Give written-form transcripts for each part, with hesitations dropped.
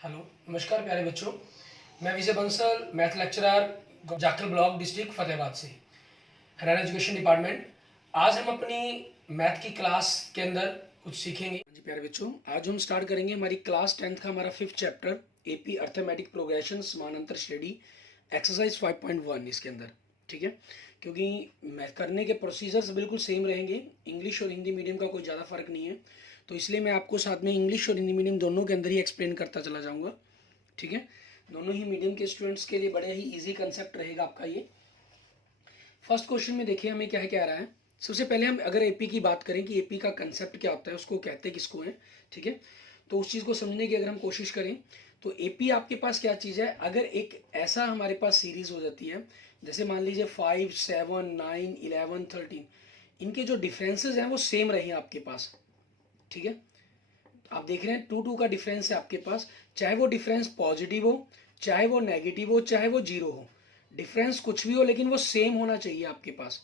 Hello, नमस्कार प्यारे बच्चों। मैं Vijay Bansal, math lecturer, Jakhal block, district Fatehabad से, हरियाणा एजुकेशन डिपार्टमेंट। आज हम अपनी मैथ की क्लास के अंदर कुछ सीखेंगे। जी प्यारे बच्चों, आज हम स्टार्ट करेंगे हमारी क्लास 10th का हमारा 5th chapter AP arithmetic progression समानांतर श्रेणी एक्सरसाइज 5.1 इसके अंदर। ठीक है, क्योंकि मैथ करने के प्रोसीजर्स बिल्कुल सेम रहेंगे, इंग्लिश और हिंदी मीडियम का कोई ज़्यादा फर्क नहीं है, तो इसलिए मैं आपको साथ में इंग्लिश और हिंदी मीडियम दोनों के अंदर ही एक्सप्लेन करता चला जाऊंगा। ठीक है, दोनों ही मीडियम के स्टूडेंट्स के लिए बड़े ही इजी कंसेप्ट रहेगा आपका ये। फर्स्ट क्वेश्चन में देखिए हमें क्या है, क्या आ रहा है। सबसे पहले हम अगर एपी की बात करें कि एपी का कंसेप्ट क्या होता है, उसको कहते किसको है। ठीक है, तो उस चीज़ को समझने की अगर हम कोशिश करें तो एपी आपके पास क्या चीज़ है। अगर एक ऐसा हमारे पास सीरीज हो जाती है, जैसे मान लीजिए 5, 7, 9, 11, 13, इनके जो डिफरेंसेस हैं वो सेम रहे आपके पास। ठीक है, आप देख रहे हैं 2 का डिफरेंस है आपके पास, चाहे वो डिफरेंस पॉजिटिव हो, चाहे वो नेगेटिव हो, चाहे वो जीरो हो, डिफरेंस कुछ भी हो लेकिन वो सेम होना चाहिए आपके पास।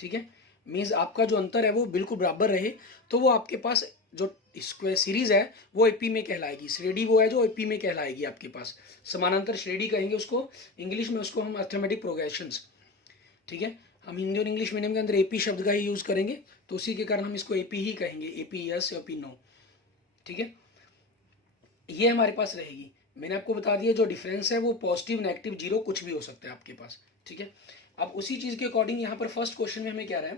ठीक है, मीन्स आपका जो अंतर है वो बिल्कुल बराबर रहे, तो वो आपके पास जो स्क्वायर सीरीज है वो एपी में कहलाएगी। श्रेणी वो है जो एपी में कहलाएगी आपके पास। समानांतर श्रेणी कहेंगे उसको, इंग्लिश में उसको हम अर्थमेटिक प्रोग्रेशंस। ठीक है, हम हिंदी और इंग्लिश मीडियम के अंदर एपी शब्द का ही यूज करेंगे, तो उसी के कारण हम इसको एपी ही कहेंगे, एपी यस या एपी नो। ठीक है, ये हमारे पास रहेगी। मैंने आपको बता दिया जो डिफरेंस है वो पॉजिटिव, नेगेटिव, जीरो कुछ भी हो सकता है आपके पास। ठीक है, अब उसी चीज के अकॉर्डिंग यहाँ पर फर्स्ट क्वेश्चन में हमें क्या रहा है,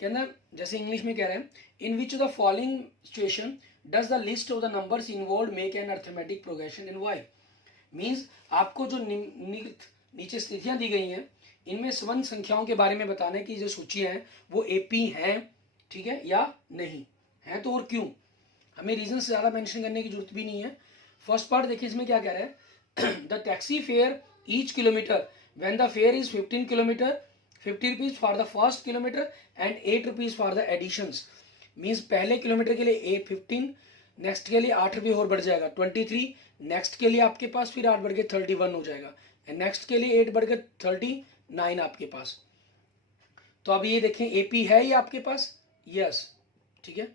कहना जैसे इंग्लिश में कह रहा है, in which the following situation does the list of the numbers involve make an arithmetic progression in वाई। मीन्स आपको जो नीचे स्थितियां दी गई हैं इनमें सवन संख्याओं के बारे में बताने की जो सूचियां हैं वो एपी हैं। ठीक है, या नहीं है तो और क्यों। हमें रीजन ज़्यादा मेंशन करने की जरूरत भी नहीं है। फर्स्ट पार्ट देखिए इसमें क्या कह रहा है, the taxi fare each kilometre when the fare is 15 kilometre 50 rupees for the first kilometre and 8 rupees for the additions. Means पहले किलोमीटर के लिए 15, नेक्स्ट के लिए 8 रुपये और बढ़ जाएगा 23, नेक्स्ट के लिए आपके पास फिर 8 बढ़ के 31 हो जाएगा, एंड नेक्स्ट के लिए 8 बढ़ के 39 आपके पास। तो अब ये देखें एपी है ये आपके पास, यस। ठीक है,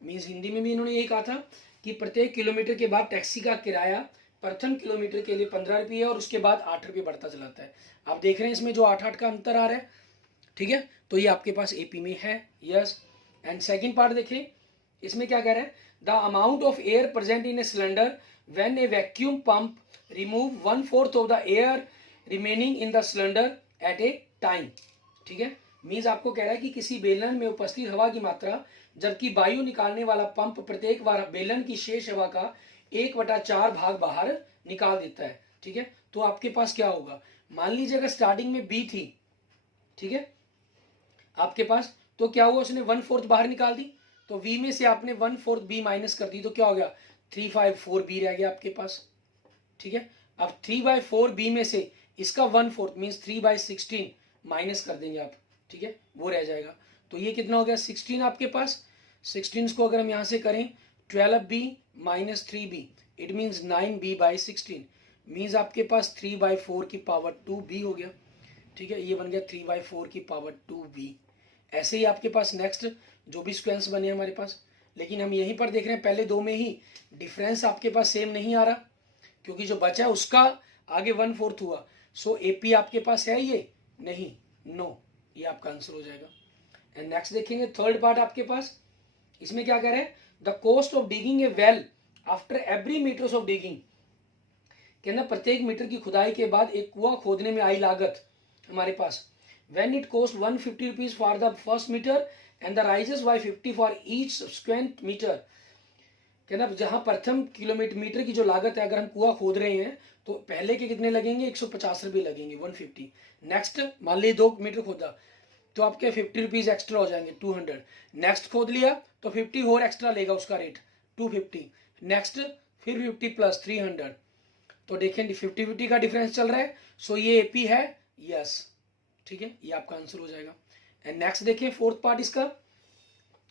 मीन्स हिंदी में भी इन्होंने यही कहा था कि प्रत्येक किलोमीटर के बाद टैक्सी का किराया प्रथम किलोमीटर के लिए 15 रुपये और उसके बाद 8 रुपये बढ़ता चलाता है। आप देख रहे हैं इसमें जो 8-8 का अंतर आ रहा है। ठीक है, तो ये आपके पास एपी में है, यस। एंड सेकेंड पार्ट देखें, इसमें क्या कह रहा है, the amount of air present in a cylinder when A vacuum pump remove 1/4 of the air remaining in the cylinder eight A time. ठीक है, मीन्स आपको कह रहा है कि किसी बेलन में उपस्थित हवा की मात्रा जबकि वायु निकालने वाला पंप प्रत्येक बार बेलन की शेष हवा का 1/4 भाग बाहर निकाल देता है। ठीक है, तो आपके पास क्या होगा, मान लीजिए अगर स्टार्टिंग में बी थी, ठीक है, आपके पास, तो क्या हुआ, उसने 1/4 बाहर निकाल दी, तो वी में से आपने 1/4 बी माइनस कर दी, तो क्या हो गया 3/4 बी रह गया आपके पास। ठीक है, अब 3/4 बी में से इसका 1/4 मीन्स 3/16 माइनस कर देंगे आप। ठीक है, वो रह जाएगा, तो ये कितना हो गया 16 आपके पास। 16 को अगर हम यहां से करें 12b minus 3b, it means 9b/16, means आपके पास 3/4 की पावर 2b हो गया। ठीक है, ये बन गया 3/4 की पावर 2b। ऐसे ही आपके पास नेक्स्ट जो भी स्क्वेंस बने हमारे पास, लेकिन हम यहीं पर देख रहे हैं पहले दो में ही डिफरेंस आपके पास सेम नहीं आ रहा, क्योंकि जो बचा है उसका आगे 1/4 हुआ। सो एपी आपके पास है ये नहीं, नो, ये आपका आंसर हो जाएगा। एंड नेक्स्ट देखेंगे थर्ड पार्ट आपके पास, इसमें क्या कह रहे हैं, the cost of digging a well after every metres of digging. कहना प्रत्येक मीटर की खुदाई के बाद एक कुआं खोदने में आई लागत हमारे पास, when it cost 150 rupees for the first metre and the rises by 50 for each subsequent metre. कहना जहां प्रथम किलोमीटर की जो लागत है, अगर हम कुआं खोद रहे हैं तो पहले के कितने लगेंगे 150 रुपये लगेंगे 150। नेक्स्ट मान लीजिए 2 मीटर खोदा तो आपके 50 रुपीज एक्स्ट्रा हो जाएंगे 200। नेक्स्ट खोद लिया तो 50 और एक्स्ट्रा लेगा, उसका रेट 250। नेक्स्ट फिर 50 प्लस 300, तो देखें 50-50 का डिफरेंस चल रहा है, सो ये एपी है, यस। ठीक है, ये आपका आंसर हो जाएगा। एंड नेक्स्ट देखें फोर्थ पार्ट इसका,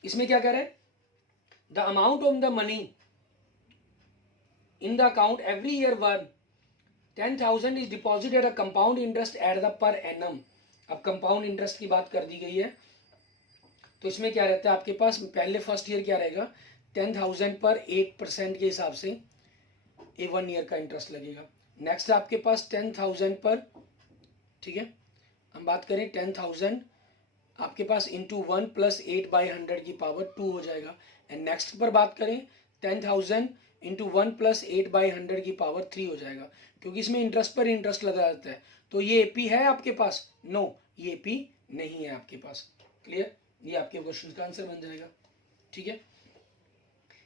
इसमें क्या कह रहा है, the amount of the money in the account every year 10,000 is deposited a compound interest at the per annum. अब कंपाउंड इंटरेस्ट की बात कर दी गई है, तो इसमें क्या रहता है आपके पास, पहले फर्स्ट ईयर क्या रहेगा 10,000 पर 8% के हिसाब से ये 1 ईयर का इंटरेस्ट लगेगा। नेक्स्ट आपके पास 10,000 पर, ठीक है, हम बात करें 10,000 आपके पास इंटू 1 प्लस 8/100 की पावर 2 हो जाएगा। एंड नेक्स्ट पर बात करें 10,000 इंटू 1 प्लस 8/100 की पावर 3 हो जाएगा, क्योंकि इसमें इंटरेस्ट पर इंटरेस्ट लगा जाता है। तो ये एपी है आपके पास? नो, ये एपी नहीं है आपके पास। क्लियर? ये आपके क्वेश्चन का आंसर बन जाएगा, ठीक है।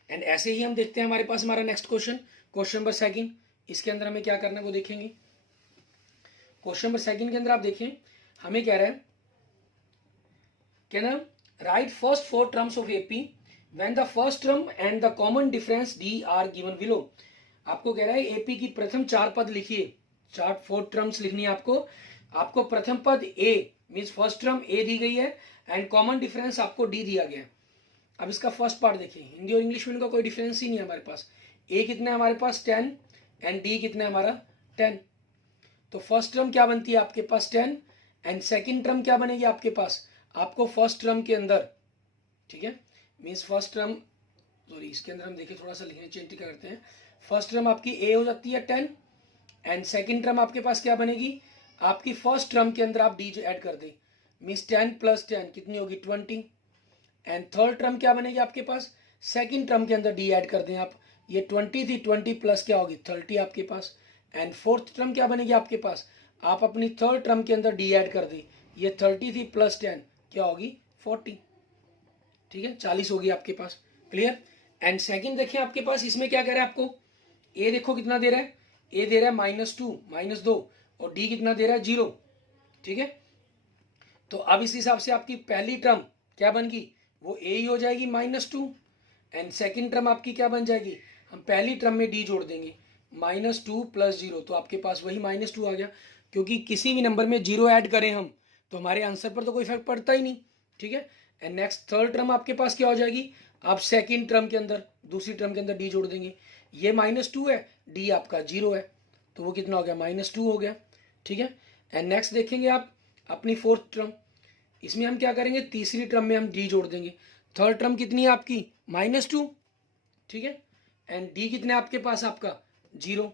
एंड ऐसे ही हम देखते हैं हमारे पास हमारा next question, question number second. इसके अंदर हमें क्या करना है वो देखेंगे। क्वेश्चन नंबर सेकंड के अंदर आप देखें, हमें कह रहा है, कहना right first 4 terms of AP when the first term and the common difference D R given below. आपको कह रहा है एपी की प्रथम 4 पद लिखिए, 4 टर्म्स लिखनी है आपको प्रथम पद ए मीन्स फर्स्ट टर्म ए दी गई है एंड कॉमन डिफरेंस आपको डी दिया गया है। अब इसका फर्स्ट पार्ट देखिए, हिंदी और इंग्लिश में इनका कोई डिफरेंस ही नहीं है हमारे पास। ए कितना है हमारे पास 10 एंड डी कितना है हमारा 10। तो फर्स्ट टर्म क्या बनती है आपके पास 10 एंड सेकंड टर्म क्या बनेगी आपके पास, आपको फर्स्ट टर्म के अंदर, ठीक है, मीन्स फर्स्ट टर्म, सॉरी इसके अंदर हम देखिए थोड़ा सा लिखने चेंज करते हैं। फर्स्ट टर्म आपकी ए हो जाती है 10 एंड सेकंड टर्म आपके पास क्या बनेगी, आपकी फर्स्ट टर्म के अंदर आप डी ऐड कर दें, मीन्स 10 प्लस 10 कितनी होगी 20। एंड थर्ड टर्म क्या बनेगी आपके पास, सेकंड टर्म के अंदर डी ऐड कर दें आप, ये 20 थी, 20 प्लस क्या होगी 30 आपके पास। एंड फोर्थ टर्म क्या बनेगी आपके पास, आप अपनी थर्ड टर्म के अंदर डी ऐड कर दें, ये 30 थी प्लस 10 क्या होगी 40, ठीक है, 40 होगी आपके पास। क्लियर? एंड सेकंड देखिए आपके पास इसमें क्या कह रहा है आपको, ए देखो कितना दे रहा है, ए दे रहा है -2 -2 और डी कितना दे रहा है 0, ठीक है। तो अब इस हिसाब से आपकी पहली टर्म क्या बन गई, वो ए ही हो जाएगी -2 एंड सेकंड टर्म आपकी क्या बन जाएगी, हम पहली टर्म में डी जोड़ देंगे -2 + 0, तो आपके पास वही -2 आ गया, क्योंकि किसी भी नंबर में 0 ऐड करें हम तो हमारे आंसर पर तो कोई इफेक्ट पड़ता ही नहीं, ठीक है। एंड नेक्स्ट थर्ड टर्म आपके पास क्या हो जाएगी, आप सेकंड टर्म के अंदर दूसरी टर्म के अंदर डी जोड़ देंगे, ये -2 है, डी आपका 0 है, तो वो कितना हो गया -2 हो गया, ठीक है। एंड नेक्स्ट देखेंगे आप अपनी फोर्थ टर्म, इसमें हम क्या करेंगे, तीसरी टर्म में हम डी जोड़ देंगे, थर्ड टर्म कितनी है आपकी -2, ठीक है, एंड डी कितने आपके पास आपका 0,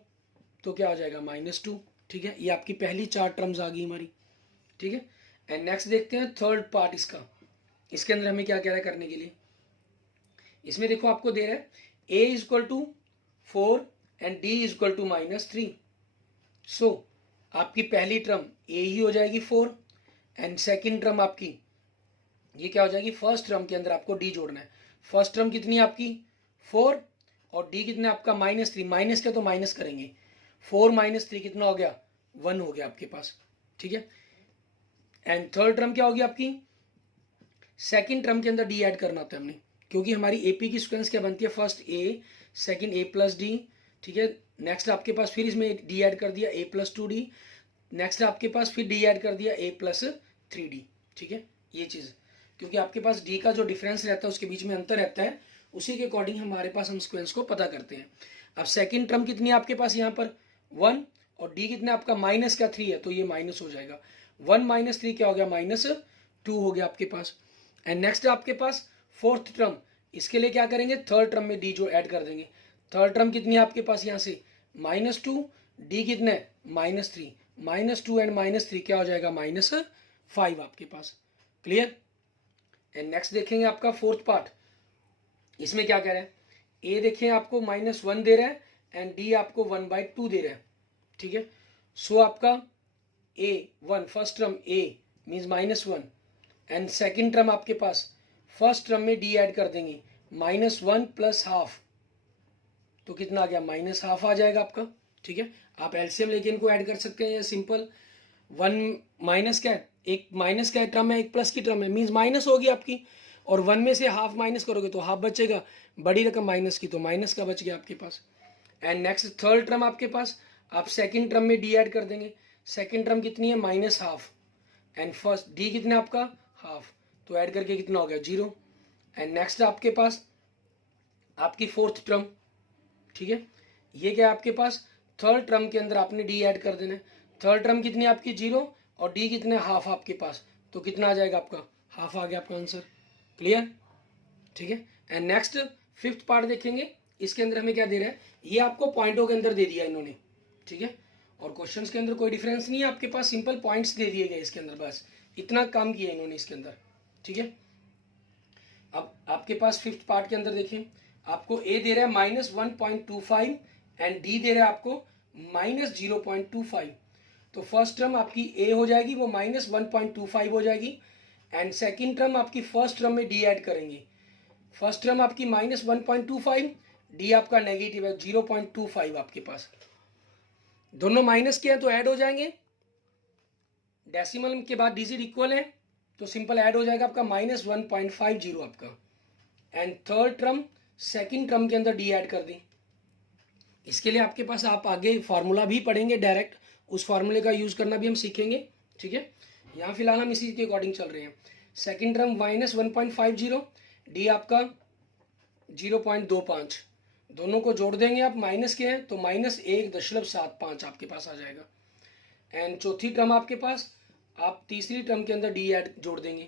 तो क्या हो जाएगा -2, ठीक है। ये आपकी पहली 4 टर्म्स आ गई हमारी, ठीक है। एंड नेक्स्ट देखते हैं थर्ड पार्ट इसका, इसके अंदर हमें क्या कह रहा है करने के लिए। इसमें देखो आपको दे रहा है a = 4 एंड d = -3। सो आपकी पहली टर्म a ही हो जाएगी 4 एंड सेकंड टर्म आपकी ये क्या हो जाएगी, फर्स्ट टर्म के अंदर आपको d जोड़ना है। फर्स्ट टर्म कितनी है आपकी 4 और d कितना आपका -3, माइनस का तो माइनस करेंगे, 4 - 3 कितना हो गया 1 हो गया आपके पास, ठीक है। एंड थर्ड टर्म क्या होगी आपकी, सेकंड टर्म के अंदर डी ऐड करना होता है हमने, क्योंकि हमारी एपी की सीक्वेंस क्या बनती है, first A second a + d, ठीक है। नेक्स्ट आपके पास फिर इसमें डी ऐड कर दिया a + 2d, नेक्स्ट आपके पास फिर डी ऐड कर दिया a + 3d, ठीक है। ये चीज़ क्योंकि आपके पास d का जो डिफरेंस रहता है उसके बीच में अंतर रहता है, उसी के अकॉर्डिंग हमारे पास हम सीक्वेंस को पता करते हैं। अब सेकंड टर्म कितनी है आपके पास यहाँ पर 1 और d कितना आपका -3 है, तो ये माइनस हो जाएगा, 1 - 3 क्या हो गया -2 हो गया आपके पास। एंड नेक्स्ट आपके पास फोर्थ टर्म, इसके लिए क्या करेंगे, थर्ड टर्म में डी जो ऐड कर देंगे। थर्ड टर्म कितनी है आपके पास यहाँ से -2, डी कितने -3, -2 एंड -3 क्या हो जाएगा -5 आपके पास। क्लियर? एंड नेक्स्ट देखेंगे आपका फोर्थ पार्ट, इसमें क्या कह रहा है, ए देखें आपको -1 दे रहा है एंड डी आपको 1/2 दे रहा है, ठीक है। सो आपका a1 first term a means -1 and second term आपके पास फर्स्ट टर्म में डी ऐड कर देंगे -1 + हाफ, तो कितना आ गया -हाफ आ जाएगा आपका, ठीक है। आप एलसीएम लेके इनको ऐड कर सकते हैं या सिंपल 1 माइनस क्या है, एक माइनस का टर्म है एक प्लस की टर्म है, मीन्स माइनस होगी आपकी, और 1 में से हाफ माइनस करोगे तो हाफ बचेगा, बड़ी रकम माइनस की तो माइनस का बच गया आपके पास। एंड नेक्स्ट थर्ड टर्म आपके पास आप सेकंड टर्म में डी ऐड कर देंगे, सेकंड टर्म कितनी है -हाफ एंड फर्स्ट डी कितना आपका हाफ, तो ऐड करके कितना हो गया 0। एंड नेक्स्ट आपके पास आपकी फोर्थ टर्म, ठीक है, ये क्या है आपके पास थर्ड टर्म के अंदर आपने डी ऐड कर देना है। थर्ड टर्म कितनी है आपकी 0 और डी कितने हाफ आपके पास, तो कितना आ जाएगा आपका हाफ आ गया आपका आंसर। क्लियर? ठीक है। एंड नेक्स्ट फिफ्थ पार्ट देखेंगे, इसके अंदर हमें क्या दे रहा है, ये आपको पॉइंटों के अंदर दे दिया इन्होंने, ठीक है। और क्वेश्चंस के अंदर कोई डिफरेंस नहीं है, आपके पास सिंपल पॉइंट्स दे दिए गए इसके अंदर, बस इतना काम किया इन्होंने इसके अंदर, ठीक है। अब आपके पास फिफ्थ पार्ट के अंदर देखें, आपको ए दे रहा है -1.25 एंड डी दे रहा है आपको -0.25। तो फर्स्ट टर्म आपकी ए हो जाएगी, वो -1.25 हो जाएगी, एंड सेकेंड टर्म आपकी फर्स्ट टर्म में डी ऐड करेंगे। फर्स्ट टर्म आपकी -1.25, डी आपका नेगेटिव है 0.25 आपके पास, दोनों माइनस के हैं तो ऐड हो जाएंगे, डेसिमल के बाद डिजिट इक्वल है तो सिंपल ऐड हो जाएगा आपका -1.50 आपका। And third term second term के अंदर डी ऐड कर दी। इसके लिए आपके पास आप आगे फार्मूला भी पढ़ेंगे, डायरेक्ट उस फार्मूले का यूज करना भी हम सीखेंगे, ठीक है। यहाँ फिलहाल हम इसी के अकॉर्डिंग चल रहे हैं। सेकंड टर्म -1.50, डी आपका 0.25, दोनों को जोड़ देंगे आप, माइनस के हैं तो -1.75 आपके पास आ जाएगा। एंड चौथी टर्म आपके पास, आप तीसरी टर्म के अंदर डी ऐड जोड़ देंगे।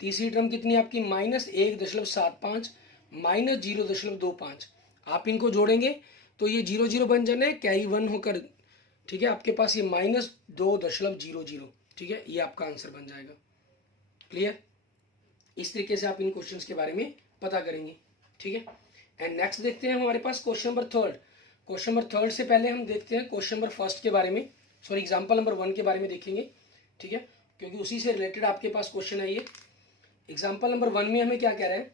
तीसरी टर्म कितनी आपकी -1.75 -0.25, आप इनको जोड़ेंगे तो ये 0 0 बन जाना है, कैरी 1 होकर, ठीक है। आपके पास ये -2.00, ठीक है, ये आपका आंसर बन जाएगा। क्लियर? इस तरीके से आप इन क्वेश्चंस के बारे में पता करेंगे, ठीक है। एंड नेक्स्ट देखते हैं हमारे पास question number third. Question number third से पहले हम देखते हैं क्वेश्चन नंबर फर्स्ट के बारे में, सॉरी एग्जाम्पल नंबर 1 के बारे में देखेंगे, ठीक है, क्योंकि उसी से रिलेटेड आपके पास क्वेश्चन है ये। एग्जाम्पल नंबर 1 में हमें क्या कह रहा है,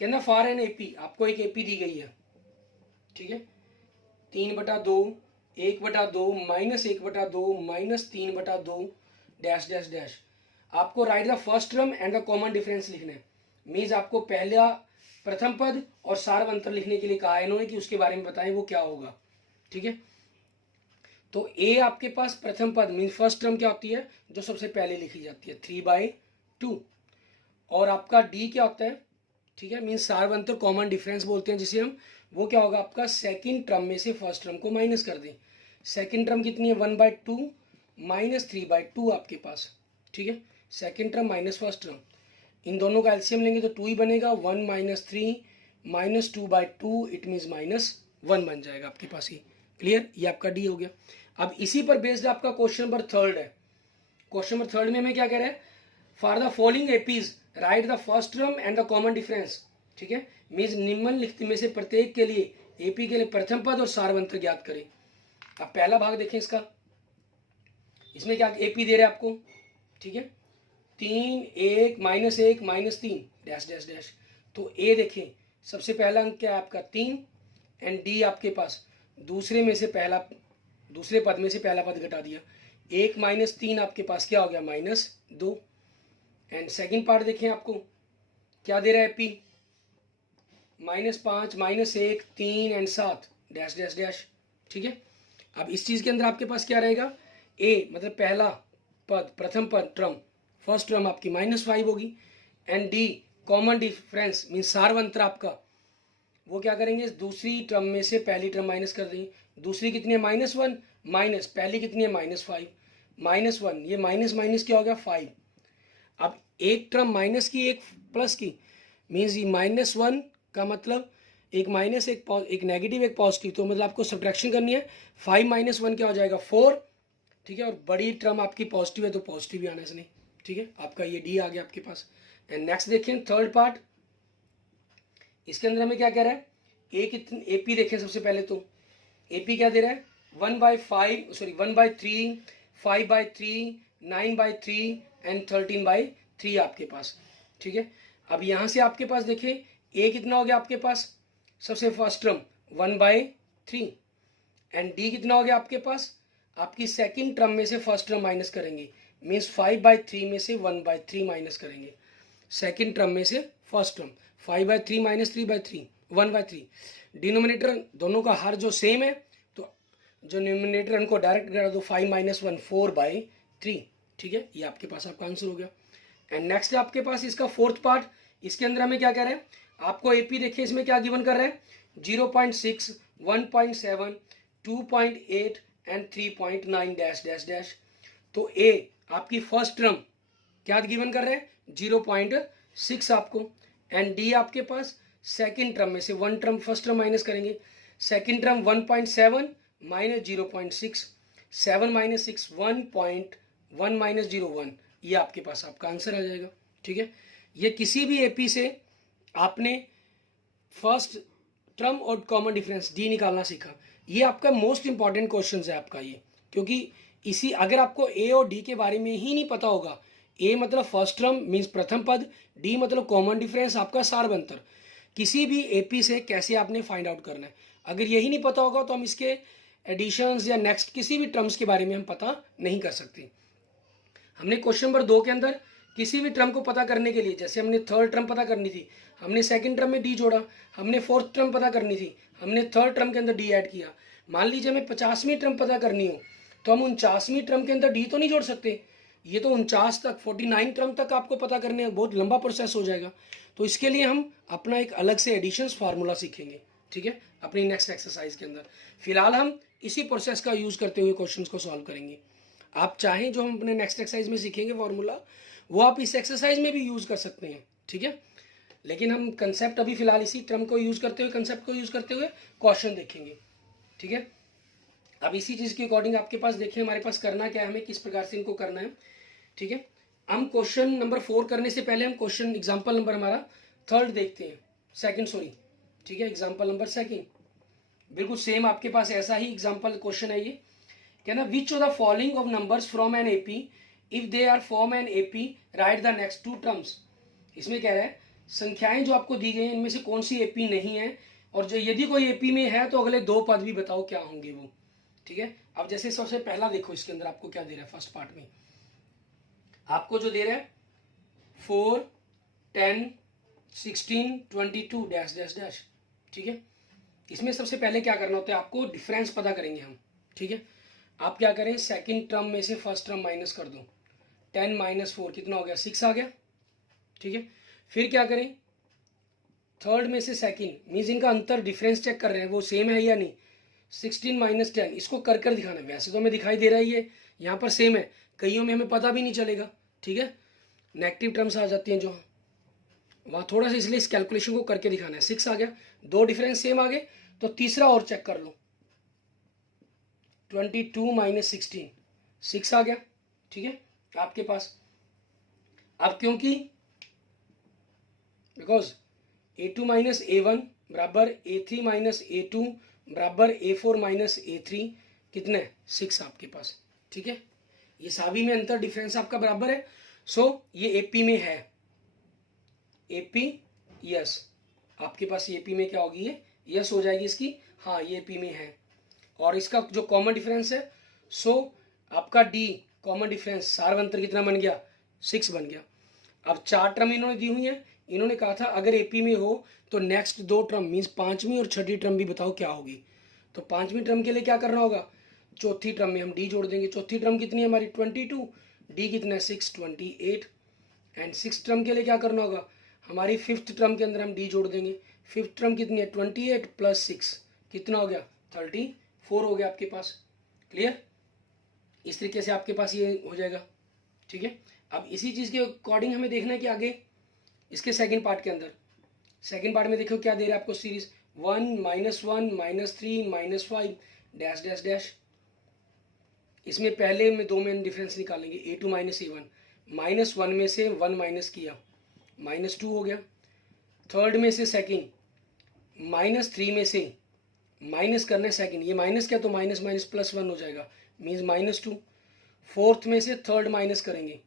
कहना फॉर एन एपी, आपको एक एपी दी गई है, ठीक है, 3/2, 1/2, -1/2, -3/2 डैश डैश डैश। आपको right the first term and the common difference लिखना है। मीन्स आपको पहला प्रथम पद और सार्वंतर लिखने के लिए कहा है इन्होंने कि उसके बारे में बताएं वो क्या होगा, ठीक है। तो ए आपके पास प्रथम पद मीन्स फर्स्ट टर्म क्या होती है, जो सबसे पहले लिखी जाती है 3/2, और आपका डी क्या होता है, ठीक है, मीन्स सार्वंतर कॉमन डिफरेंस बोलते हैं जिसे हम, वो क्या होगा आपका सेकंड टर्म में से फर्स्ट टर्म को माइनस कर दें। सेकंड टर्म कितनी है 1/2 -3/2 आपके पास, ठीक है, second term minus first term, इन दोनों का एलसीएम लेंगे तो 2 ही बनेगा, 1 - 3 -2/2 इट मीन्स -1 बन जाएगा आपके पास ये। क्लियर? ये आपका डी हो गया। अब इसी पर बेस्ड आपका क्वेश्चन नंबर थर्ड है। क्वेश्चन नंबर थर्ड में हमें क्या कह रहा है, for the following APs right the first term and the common difference, ठीक है, मीन्स निम्नलिखित में से प्रत्येक के लिए एपी के लिए प्रथम पद और सार्वंतर ज्ञात करें। अब पहला भाग देखें इसका, इसमें क्या एपी दे रहे हैं आपको, ठीक है, 3 1 -1 -3 डैश डैश डैश। तो ए देखें, सबसे पहला अंक क्या है आपका 3, एंड डी आपके पास दूसरे पद में से पहला पद घटा दिया, 1 - 3 आपके पास क्या हो गया -2। एंड सेकंड पार्ट देखें, आपको क्या दे रहा है P, -5 -1 3 and 7 dash dash dash, ठीक है। अब इस चीज के अंदर आपके पास क्या रहेगा, ए मतलब पहला पद प्रथम पद टर्म फर्स्ट टर्म आपकी -5 होगी, and the common difference mean सार्वंतर आपका, वो क्या करेंगे, दूसरी टर्म में से पहली टर्म माइनस कर देंगे। दूसरी कितनी है -1 माइनस पहली कितनी है -5 -1, ये माइनस माइनस क्या हो गया 5। अब एक टर्म माइनस की एक प्लस की, मीन्स ये -1 का मतलब एक माइनस एक नेगेटिव एक पॉजिटिव, तो मतलब आपको सब्ट्रैक्शन करनी है, 5 - 1 क्या हो जाएगा 4, ठीक है, और बड़ी टर्म आपकी पॉजिटिव है तो पॉजिटिव भी आना इसने, ठीक है, आपका ये डी आ गया आपके पास। एंड नेक्स्ट देखिए थर्ड पार्ट, इसके अंदर हमें क्या कह रहा है, एपी देखें सबसे पहले, तो एपी क्या दे रहा है 1/3 5/3 9/3 एंड 13/3 आपके पास, ठीक है। अब यहाँ से आपके पास देखिए ए कितना हो गया आपके पास, सबसे फर्स्ट टर्म 1/3, एंड डी कितना हो गया आपके पास, आपकी सेकंड टर्म में से फर्स्ट टर्म माइनस करेंगे, मीन्स 5/3 में से 1/3 माइनस करेंगे, सेकंड टर्म में से फर्स्ट टर्म 5/3 - 3/3 1/3। डिनोमिनेटर दोनों का हर जो सेम है तो जो न्यूमिनेटर उनको डायरेक्ट करा दो, 5 - 1 4/3, ठीक है, ये आपके पास आपका आंसर हो गया। एंड नेक्स्ट आपके पास इसका फोर्थ पार्ट, इसके अंदर हमें क्या कह रहे हैं, आपको एपी देखिए इसमें क्या गिवन कर रहे हैं 0.6 1.7 2.8 एंड 3.9 डैश डैश डैश। तो ए आपकी फर्स्ट टर्म क्या गिवन कर रहे हैं 0.6 आपको, एंड डी आपके पास सेकंड टर्म में से one term first term minus करेंगे, second term 1.7 minus 0.6, 7 minus 6 1.1 minus 0.1, ये आपके पास आपका आंसर आ जाएगा। ठीक है, ये किसी भी एपी से आपने फर्स्ट टर्म और कॉमन डिफरेंस डी निकालना सीखा। ये आपका मोस्ट इंपॉर्टेंट क्वेश्चन है आपका ये, क्योंकि इसी अगर आपको ए और डी के बारे में ही नहीं पता होगा, ए मतलब फर्स्ट टर्म मीन्स प्रथम पद, डी मतलब कॉमन डिफरेंस आपका सार्वंतर, किसी भी एपी से कैसे आपने फाइंड आउट करना है, अगर यही नहीं पता होगा तो हम इसके एडिशंस या नेक्स्ट किसी भी टर्म्स के बारे में हम पता नहीं कर सकते। हमने क्वेश्चन नंबर 2 के अंदर किसी भी टर्म को पता करने के लिए, जैसे हमने थर्ड टर्म पता करनी थी, हमने सेकंड टर्म में डी जोड़ा, हमने फोर्थ टर्म पता करनी थी, हमने थर्ड टर्म के अंदर डी ऐड किया। मान लीजिए हमें 50वीं टर्म पता करनी हो तो हम 49वीं टर्म के अंदर डी तो नहीं जोड़ सकते, ये तो 49 तक 49 टर्म तक आपको पता करने हैं, बहुत लंबा प्रोसेस हो जाएगा। तो इसके लिए हम अपना एक अलग से एडिशंस फार्मूला सीखेंगे। ठीक है, अपनी नेक्स्ट एक्सरसाइज के अंदर। फिलहाल हम इसी प्रोसेस का यूज करते हुए क्वेश्चंस को सॉल्व करेंगे। आप चाहें जो हम अपने नेक्स्ट एक्सरसाइज में सीखेंगे फार्मूला, वो आप इस एक्सरसाइज में भी यूज कर सकते हैं। ठीक है, लेकिन हम कंसेप्ट अभी फिलहाल इसी टर्म को यूज करते हुए, कंसेप्ट को यूज करते हुए क्वेश्चन देखेंगे। ठीक है, अब इसी चीज के अकॉर्डिंग आपके पास देखिए हमारे पास करना क्या है, हमें किस प्रकार से इनको करना है। ठीक है, हम क्वेश्चन नंबर 4 करने से पहले हम क्वेश्चन एग्जाम्पल नंबर हमारा थर्ड देखते हैं, सेकंड सॉरी। ठीक है, एग्जाम्पल नंबर सेकंड बिल्कुल सेम आपके पास ऐसा ही एग्जाम्पल क्वेश्चन है ये। क्या ना, which of the following of numbers from an AP if they are form an AP write the next two terms. इसमें कह रहा है संख्याएं जो आपको दी गई हैं इनमें से कौन सी एपी नहीं है, और जो यदि कोई एपी में है तो अगले 2 पद भी बताओ क्या होंगे वो। ठीक है, अब जैसे सबसे पहला देखो इसके अंदर आपको क्या दे रहा है। फर्स्ट पार्ट में आपको जो दे रहा है 4 10 16 22 डैश डैश डैश। ठीक है, इसमें सबसे पहले क्या करना होता है, आपको डिफरेंस पता करेंगे हम। ठीक है, आप क्या करें, सेकंड टर्म में से फर्स्ट टर्म माइनस कर दो, 10 माइनस 4 कितना हो गया, 6 आ गया। ठीक है, फिर क्या करें, थर्ड में से सेकंड मीन्स इनका अंतर डिफरेंस चेक कर रहे हैं वो सेम है या नहीं। 16 माइनस 10 इसको कर कर दिखाना है, वैसे तो हमें दिखाई दे रहा है ये यहाँ पर सेम है, कईयों में हमें पता भी नहीं चलेगा। ठीक है, नेगेटिव टर्म्स आ जाती हैं जो वहाँ थोड़ा सा, इसलिए इस कैलकुलेशन को करके दिखाना है। 6 आ गया, 2 डिफरेंस सेम आ गए, तो तीसरा और चेक कर लो, 22 माइनस 16 6 आ गया। ठीक है, आपके पास अब क्योंकि बिकॉज A2 माइनस A1 बराबर A3 माइनस A2 बराबर A4 माइनस A3 कितने 6 आपके पास। ठीक है, ये सभी में अंतर डिफरेंस आपका बराबर है, सो ये एपी में है। एपी यस, आपके पास एपी में क्या होगी, ये यस हो जाएगी इसकी, हाँ ये एपी में है। और इसका जो कॉमन डिफरेंस है, सो आपका डी कॉमन डिफरेंस सार्वंतर कितना बन गया, 6 बन गया। अब 4 टर्म इन्होंने दी हुई है, इन्होंने कहा था अगर एपी में हो तो नेक्स्ट 2 टर्म मीन्स 5वीं और 6ठी टर्म भी बताओ क्या होगी। तो 5वीं टर्म के लिए क्या करना होगा, चौथी टर्म में हम डी जोड़ देंगे। चौथी टर्म कितनी है हमारी 22, डी कितना है 6 28। एंड 6 टर्म के लिए क्या करना होगा, हमारी 5th टर्म के अंदर हम डी जोड़ देंगे। 5th टर्म कितनी है 28 प्लस 6 कितना हो गया 34 हो गया आपके पास। क्लियर, इस तरीके से आपके पास ये हो जाएगा। ठीक है, अब इसी चीज़ के अकॉर्डिंग हमें देखना है कि आगे इसके सेकंड पार्ट के अंदर, सेकंड पार्ट में देखो क्या दे रहा है आपको series 1 minus 1 minus 3 minus 5 dash dash dash. इसमें पहले में 2 में डिफरेंस निकालेंगे, A2 माइनस A1, माइनस 1 में से 1 माइनस किया माइनस 2 हो गया। थर्ड में से सेकंड माइनस 3 में से माइनस करना है सेकंड, ये माइनस क्या तो माइनस माइनस प्लस 1 हो जाएगा मीन्स माइनस 2। फोर्थ में से थर्ड माइनस करेंगे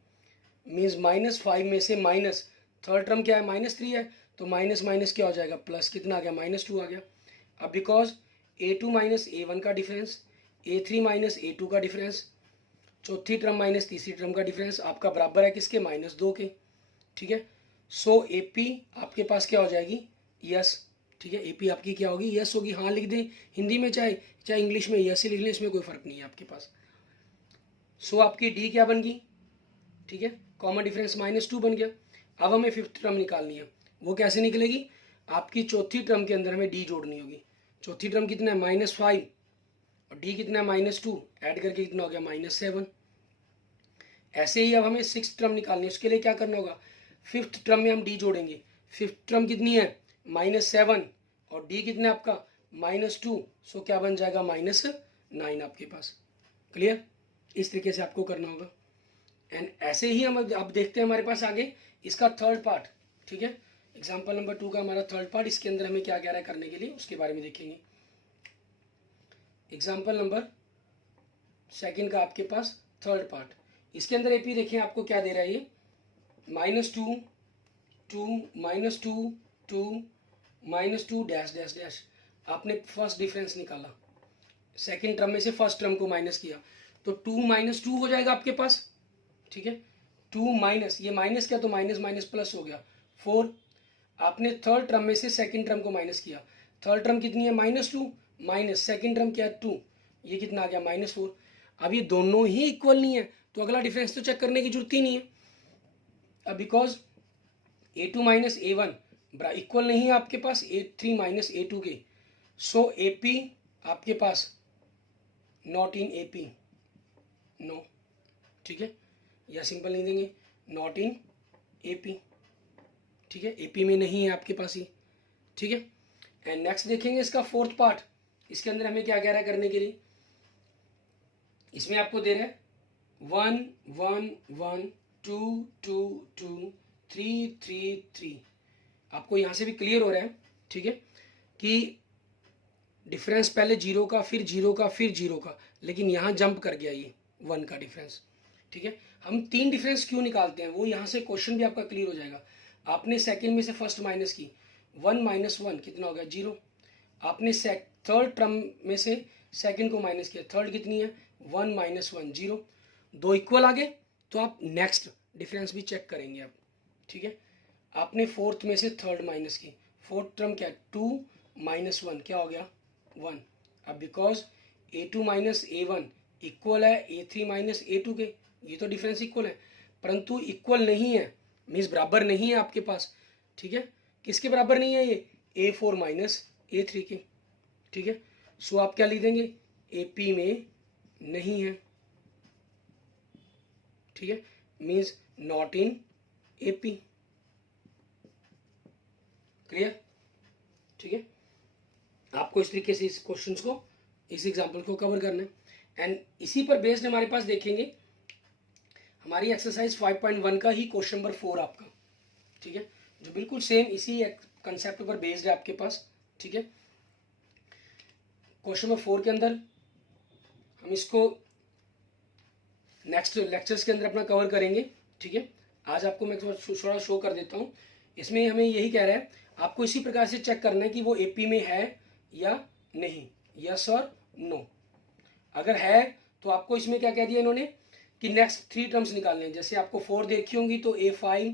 मीन्स माइनस 5 में से माइनस, थर्ड टर्म क्या है माइनस 3 है, तो माइनस माइनस क्या हो जाएगा प्लस, कितना आ गया माइनस 2 आ गया। अब बिकॉज A2 माइनस A1 का डिफरेंस, A3 माइनस A2 का डिफरेंस, चौथी टर्म माइनस तीसरी टर्म का डिफरेंस आपका बराबर है किसके, माइनस 2 के। ठीक है, सो AP आपके पास क्या हो जाएगी, यस। ठीक है, AP आपकी क्या होगी, यस होगी। हाँ लिख दें हिंदी में, चाहे चाहे इंग्लिश में यस ही लिख लें, इसमें कोई फर्क नहीं है आपके पास। सो आपकी डी क्या बन गई, ठीक है, कॉमन डिफरेंस माइनस 2 बन गया। अब हमें 5th टर्म निकालनी है, वो कैसे निकलेगी, आपकी चौथी टर्म के अंदर हमें डी जोड़नी होगी। चौथी टर्म कितना है -5 और डी कितना है -2, ऐड करके कितना हो गया -7। ऐसे ही अब हमें 6th टर्म निकालनी है, उसके लिए क्या करना होगा, 5th टर्म में हम डी जोड़ेंगे। 5th टर्म कितनी है -7 और डी कितना है आपका -2, सो क्या बन जाएगा -9 आपके पास। क्लियर? इस तरीके से आपको करना होगा। एंड ऐसे ही हम अब देखते हैं हमारे पास आगे इसका थर्ड पार्ट। ठीक है, एग्जाम्पल नंबर 2 का हमारा थर्ड पार्ट, इसके अंदर हमें क्या कह रहा है करने के लिए उसके बारे में देखेंगे। एग्जाम्पल नंबर 2 का आपके पास थर्ड पार्ट, इसके अंदर एपी देखें आपको क्या दे रहा है ये -2 2 -2 2 -2 डैश डैश डैश। आपने फर्स्ट डिफरेंस निकाला, सेकंड टर्म में से फर्स्ट टर्म को माइनस किया तो 2 -2 हो जाएगा आपके पास। ठीक है, 2 माइनस, ये माइनस क्या तो माइनस माइनस प्लस हो गया 4। आपने थर्ड टर्म में से सेकंड टर्म को माइनस किया, थर्ड टर्म कितनी है -2 माइनस सेकंड टर्म क्या है 2, ये कितना आ गया -4। अब ये दोनों ही इक्वल नहीं है तो अगला डिफरेंस तो चेक करने की जरूरत ही नहीं है। अब because a2 minus a1 equal नहीं है आपके पास a3 माइनस a2 के, सो AP आपके पास नॉट इन AP, नो। ठीक है, या सिंपल नहीं देंगे नॉट इन AP। ठीक है, AP में नहीं है आपके पास ये। ठीक है, एंड नेक्स्ट देखेंगे इसका फोर्थ पार्ट, इसके अंदर हमें क्या कह रहा है करने के लिए। इसमें आपको दे रहा है 1 1 1 2 2 2 3 3 3। आपको यहां से भी क्लियर हो रहा है, ठीक है, कि डिफरेंस पहले 0 का फिर 0 का फिर 0 का, लेकिन यहां जंप कर गया ये 1 का डिफरेंस। ठीक है, हम 3 डिफरेंस क्यों निकालते हैं वो यहां से क्वेश्चन भी आपका क्लियर हो जाएगा। आपने सेकंड में से फर्स्ट माइनस की, 1 माइनस 1 कितना हो गया 0। आपने थर्ड टर्म में से सेकंड को माइनस किया, थर्ड कितनी है 1 माइनस 1 0। दो इक्वल आ गए तो आप नेक्स्ट डिफरेंस भी चेक करेंगे आप। ठीक है, आपने फोर्थ में से थर्ड माइनस की, फोर्थ टर्म क्या है 2 माइनस 1 क्या हो गया 1। अब because a2 minus a1 equal है a3 माइनस a2 के, ये तो डिफरेंस इक्वल है, परंतु इक्वल नहीं है मीन्स बराबर नहीं है आपके पास। ठीक है, किसके बराबर नहीं है ये a4 माइनस a3 के। ठीक है, सो आप क्या लिख देंगे AP में नहीं है। ठीक है, means not in AP। Clear? ठीक है, आपको इस तरीके से इस क्वेश्चंस को, इस एग्जांपल को कवर करना है। एंड इसी पर बेस्ड हमारे पास देखेंगे हमारी एक्सरसाइज 5.1 का ही क्वेश्चन नंबर 4 आपका। ठीक है, जो बिल्कुल सेम इसी कंसेप्ट पर बेस्ड है आपके पास। ठीक है, क्वेश्चन नंबर 4 के अंदर हम इसको नेक्स्ट लेक्चर्स के अंदर अपना कवर करेंगे। ठीक है, आज आपको मैं थोड़ा शो कर देता हूँ। इसमें हमें यही कह रहा है आपको इसी प्रकार से चेक करना है कि वो AP में है या नहीं, यस और नो। अगर है तो आपको इसमें क्या कह दिया इन्होंने कि नेक्स्ट 3 टर्म्स निकालने हैं। जैसे आपको 4 देखी होंगी तो A5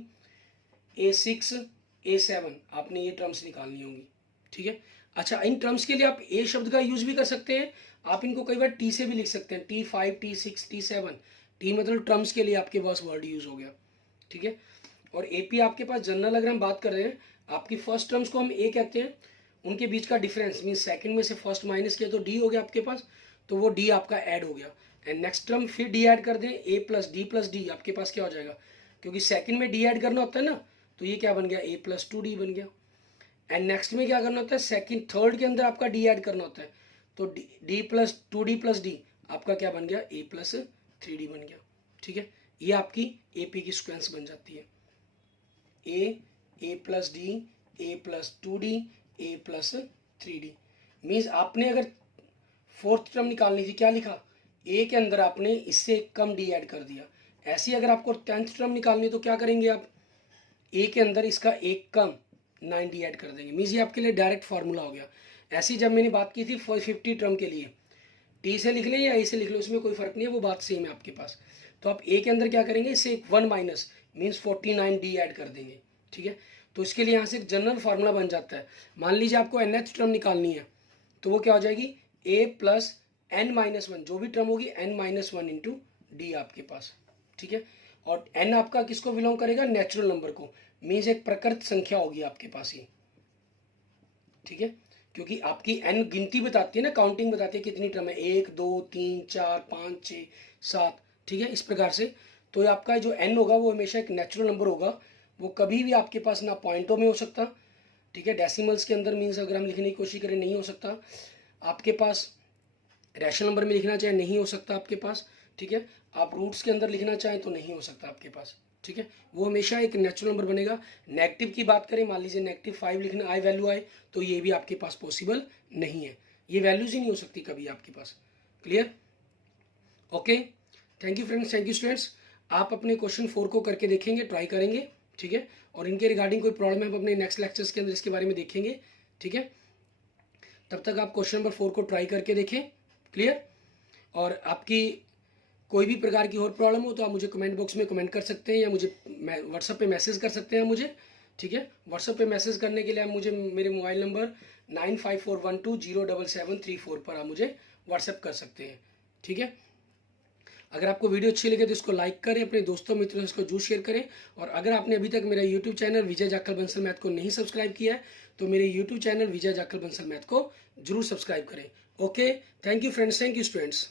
A6 A7 आपने ये टर्म्स निकालनी होंगी। ठीक है, अच्छा इन टर्म्स के लिए आप A शब्द का यूज भी कर सकते हैं, आप इनको कई बार T से भी लिख सकते हैं, T5 T6 T7। T मतलब टर्म्स के लिए आपके पास वर्ड यूज हो गया। ठीक है, और AP आपके पास जनरल अगर हम बात कर रहे हैं, आपकी फर्स्ट टर्म्स को हम A कहते हैं, उनके बीच का डिफरेंस मीन सेकंड में से फर्स्ट माइनस किया तो D हो गया आपके पास, तो वो D आपका ऐड हो गया। एंड नेक्स्ट टर्म फिर D ऐड कर दें, A प्लस D आपके पास क्या हो जाएगा, क्योंकि सेकंड में D ऐड करना होता है ना, तो ये क्या बन गया A प्लस 2D बन गया। एंड नेक्स्ट में क्या करना होता है, सेकंड थर्ड के अंदर आपका D ऐड करना होता है, तो D plus 2D plus D आपका क्या बन गया A प्लस 3D बन गया। ठीक है, ये आपकी AP की सिक्वेंस बन जाती है, A plus D A plus 2D A plus 3D। Means आपने अगर फोर्थ टर्म निकालनी थी क्या लिखा, A के अंदर आपने इससे कम D ऐड कर दिया। ऐसी अगर आपको 10th टर्म निकालनी तो क्या करेंगे आप, A के अंदर इसका एक कम 9D ऐड कर देंगे। मीन्स ये आपके लिए डायरेक्ट फार्मूला हो गया। ऐसी जब मैंने बात की थी 50 टर्म के लिए, T से लिख लें या A से लिख लो, इसमें कोई फर्क नहीं है, वो बात सेम है आपके पास। तो आप A के अंदर क्या करेंगे, इससे 1 माइनस मीन्स 49D ऐड कर देंगे। ठीक है, तो इसके लिए यहाँ से एक जनरल फार्मूला बन जाता है। मान लीजिए आपको nth टर्म निकालनी है तो वो क्या हो जाएगी A प्लस n माइनस 1, जो भी टर्म होगी n माइनस 1 इंटू D आपके पास। ठीक है, और n आपका किसको बिलोंग करेगा, नेचुरल नंबर को, मीन्स एक प्रकृत संख्या होगी आपके पास ये। ठीक है, क्योंकि आपकी n गिनती बताती है ना, काउंटिंग बताती है कितनी टर्म है, 1 2 3 4 5 6 7। ठीक है, इस प्रकार से तो आपका जो n होगा वो हमेशा एक नेचुरल नंबर होगा, वो कभी भी आपके पास ना पॉइंटों में हो सकता, ठीक है। डेसिमल्स के अंदर मीन्स अगर हम लिखने की कोशिश करें नहीं हो सकता आपके पास। रैशनल नंबर में लिखना चाहे नहीं हो सकता आपके पास, ठीक है। आप रूट्स के अंदर लिखना चाहें तो नहीं हो सकता आपके पास, ठीक है। वो हमेशा एक नेचुरल नंबर बनेगा। नेगेटिव की बात करें, मान लीजिए -5 लिखना आई वैल्यू आए, तो ये भी आपके पास पॉसिबल नहीं है। ये वैल्यूज ही नहीं हो सकती कभी आपके पास। Clear? Okay, thank you friends, thank you students. आप अपने क्वेश्चन 4 को करके देखेंगे, ट्राई करेंगे, ठीक है। और इनके रिगार्डिंग कोई प्रॉब्लम है हम अपने नेक्स्ट लेक्चर्स के अंदर इसके बारे में देखेंगे, ठीक है। तब तक आप क्वेश्चन नंबर 4 को ट्राई करके देखें। क्लियर? और आपकी कोई भी प्रकार की और प्रॉब्लम हो तो आप मुझे कमेंट बॉक्स में कमेंट कर सकते हैं, या मुझे व्हाट्सएप पे मैसेज कर सकते हैं मुझे, ठीक है। व्हाट्सएप पे मैसेज करने के लिए आप मुझे मेरे मोबाइल नंबर 9541207734 पर आप मुझे व्हाट्सएप कर सकते हैं, ठीक है। अगर आपको वीडियो अच्छी लगे तो इसको लाइक करें, अपने दोस्तों मित्रों से इसको जरूर शेयर करें। और अगर आपने अभी तक मेरा यूट्यूब चैनल विजय जाखल बंसल मैथ को नहीं सब्सक्राइब किया है तो मेरे यूट्यूब चैनल विजय जाखल बंसल मैथ को जरूर सब्सक्राइब करें। Okay, thank you friends, thank you students.